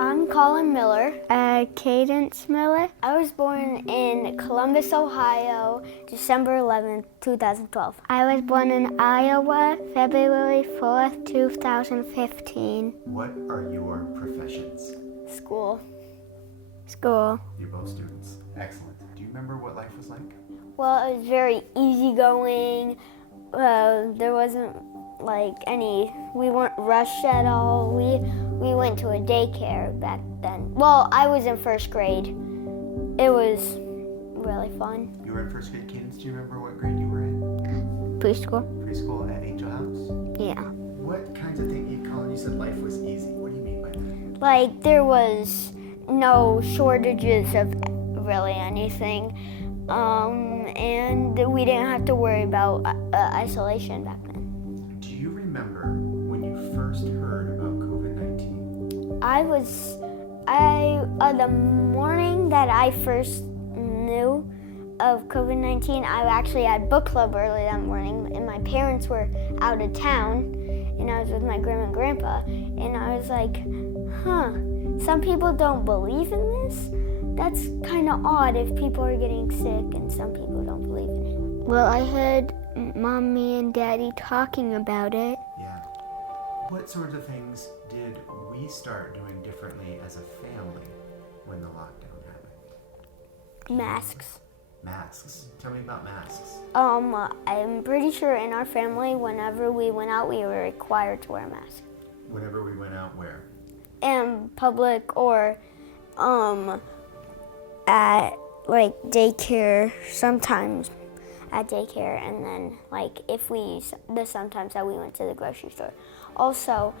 I'm Colin Miller. Cadence Miller. I was born in Columbus, Ohio, December 11th, 2012. I was born in Iowa, February 4th, 2015. What are your professions? School. You're both students. Excellent. Do you remember what life was like? Well, it was very easygoing. There wasn't we weren't rushed at all. We went to a daycare back then. Well, I was in first grade. It was really fun. You were in first grade, Cadence. Do you remember what grade you were in? Preschool. Preschool at Angel House? Yeah. What kinds of things, Colin, you said life was easy. What do you mean by that? Like, there was no shortages of really anything. And we didn't have to worry about isolation back then. Do you remember when you first heard about COVID-19? The morning that I first knew of COVID-19, I actually had book club early that morning, and my parents were out of town, and I was with my grandma and grandpa, and I was like, some people don't believe in this? That's kind of odd if people are getting sick and some people don't believe in it. Well, I heard Mommy and Daddy talking about it. Yeah. What sorts of things did we start doing differently as a family when the lockdown happened? Masks. Masks. Tell me about masks. I'm pretty sure in our family, whenever we went out, we were required to wear a mask. Whenever we went out, where? In public or at daycare, sometimes at daycare, and then the sometimes that we went to the grocery store. Also,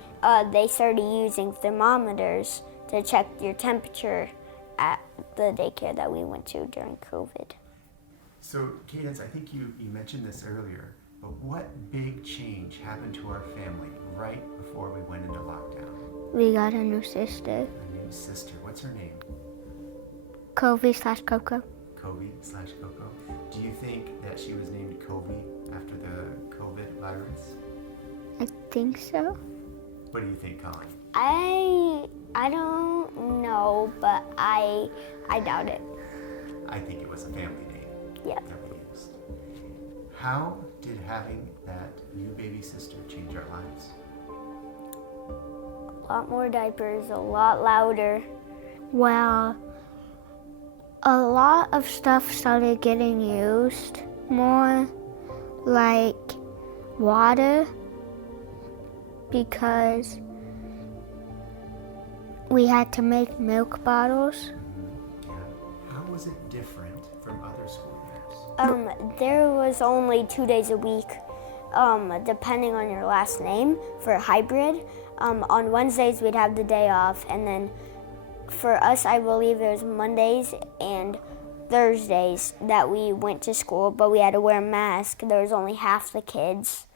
they started using thermometers to check your temperature at the daycare that we went to during COVID. So, Cadence, I think you mentioned this earlier, but what big change happened to our family right before we went into lockdown? We got a new sister. A new sister. What's her name? Kobe/Coco. Kobe/Coco. Do you think that she was named Kobe after the COVID virus? I think so. What do you think, Colin? I don't know, but I doubt it. I think it was a family name. Yep. That we used. How did having that new baby sister change our lives? A lot more diapers, a lot louder. Well, a lot of stuff started getting used more, like water, because we had to make milk bottles. Yeah. How was it different from other school years? There was only 2 days a week, depending on your last name for hybrid. On Wednesdays we'd have the day off, and then for us, I believe there's Mondays and Thursdays that we went to school, but we had to wear a mask. There was only half the kids,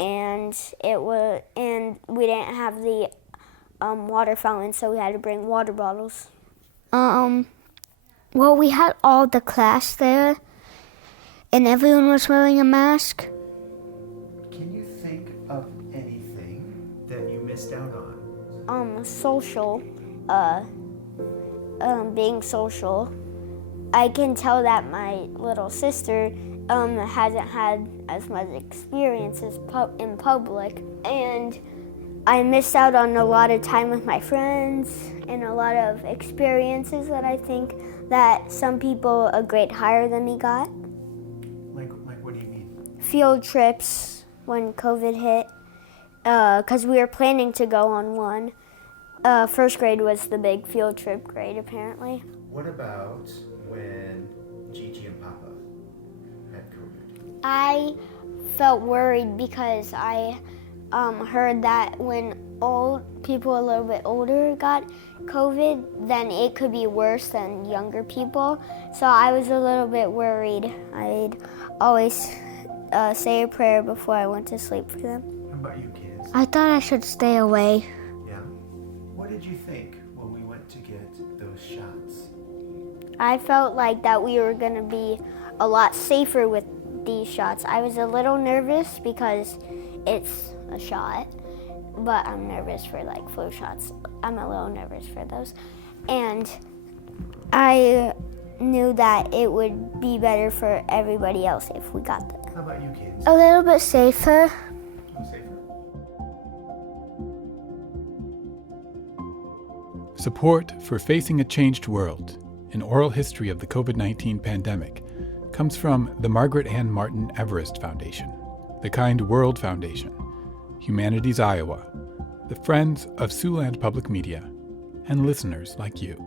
and we didn't have the water fountain, so we had to bring water bottles. Well, we had all the class there, and everyone was wearing a mask. Can you think of anything that you missed out on? Social. Being social. I can tell that my little sister hasn't had as much experiences in public, and I missed out on a lot of time with my friends and a lot of experiences that I think that some people a grade higher than me got. Like what do you mean? Field trips when COVID hit, because we were planning to go on one. First grade was the big field trip grade, apparently. What about when Gigi and Papa had COVID? I felt worried because I heard that when people a little bit older got COVID, then it could be worse than younger people. So I was a little bit worried. I'd always say a prayer before I went to sleep for them. How about you, kids? I thought I should stay away. Yeah? What did you think when we went to get those shots? I felt like that we were going to be a lot safer with these shots. I was a little nervous because it's a shot, but I'm nervous for like flu shots. I'm a little nervous for those. And I knew that it would be better for everybody else if we got them. How about you, Cadence? A little bit safer. Safer. Support for Facing a Changed World, an oral history of the COVID-19 pandemic, comes from the Margaret Ann Martin Everest Foundation, the Kind World Foundation, Humanities Iowa, the Friends of Siouxland Public Media, and listeners like you.